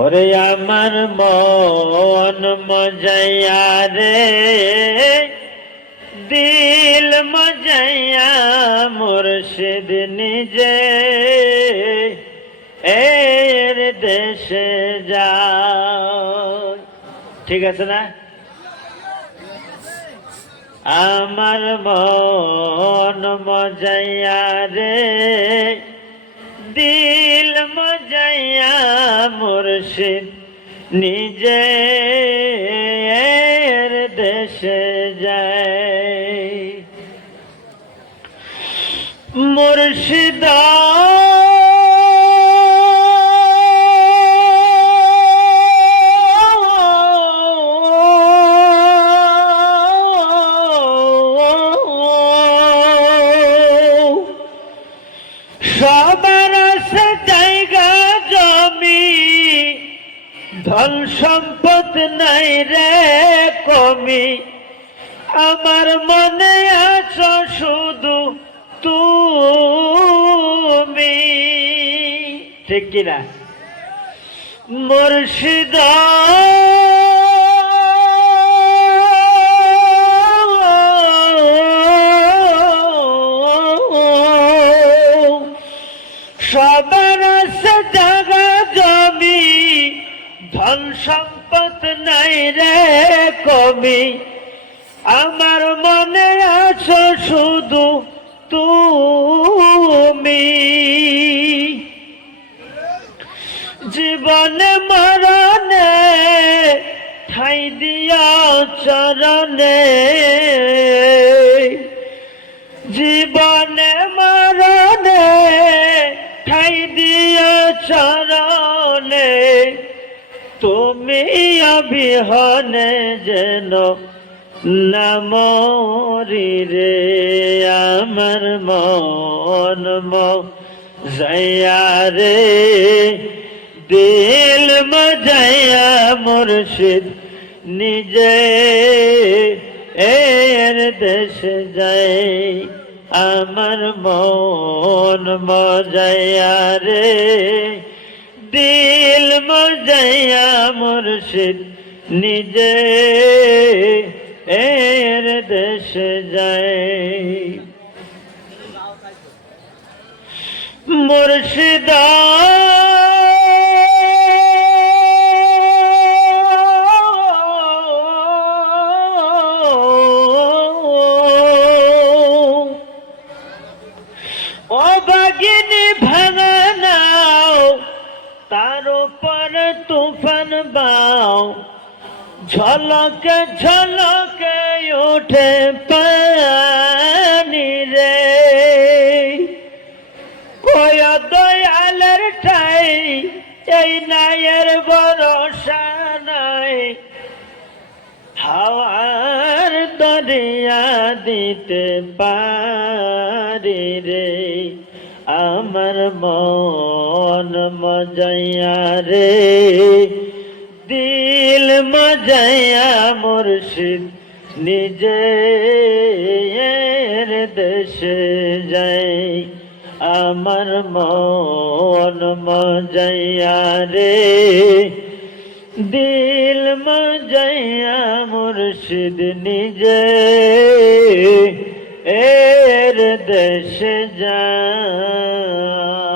ওরে আমার মন মজাইয়া রে, দিল মজাইয়া মুর্শিদ নিজে এর দেশে যায়। ঠিক আছে না? আমার মন মজাইয়া রে, দিল মজাইয়া মুর্শিদ নিজে এর দেশে যায়। মুর্শিদা সবার আছে জায়গা জমি, ধন সম্পদ নাই রে কমি, আমার মনে আছো শুধু তুমি। ঠিক কিনা? মুর্শিদা সবার আছে জায়গা জমি, ধন সম্পদ নাই রে কমি, আমার মনে আছো শুধু তুমি। জীবনে মরণে ঠাই দিয়া চরণে, জীবনে মরণে ঠাই দিয়া চরণে, তুমি অবিহনে যেন না মরি রে। আমার মন মজাইয়া রে, দিল মজাইয়া মুর্শিদ নিজে এর দেশে যায়। আমার মন মজাইয়া রে, দিল মজাইয়া মুর্শিদ নিজে এর দেশে যায়। মুর্শিদা ও বাগিনী ভাঙা নাও, তার উপর তুফান বাও, ঝলকে ঝলকে ওঠে পানি রে। কয় দয়ালের ঠাই এই নায়ের ভরসা নাই, হাওয়ার দরিয়া দিতে পারি রে। আমার মন মজাইয়া রে, দিল মজাইয়া মুর্শিদ নিজে এর দেশে যায়। আমার মন মজাইয়া রে, দিল মজাইয়া মুর্শিদ নিজে এর দেশে যায়।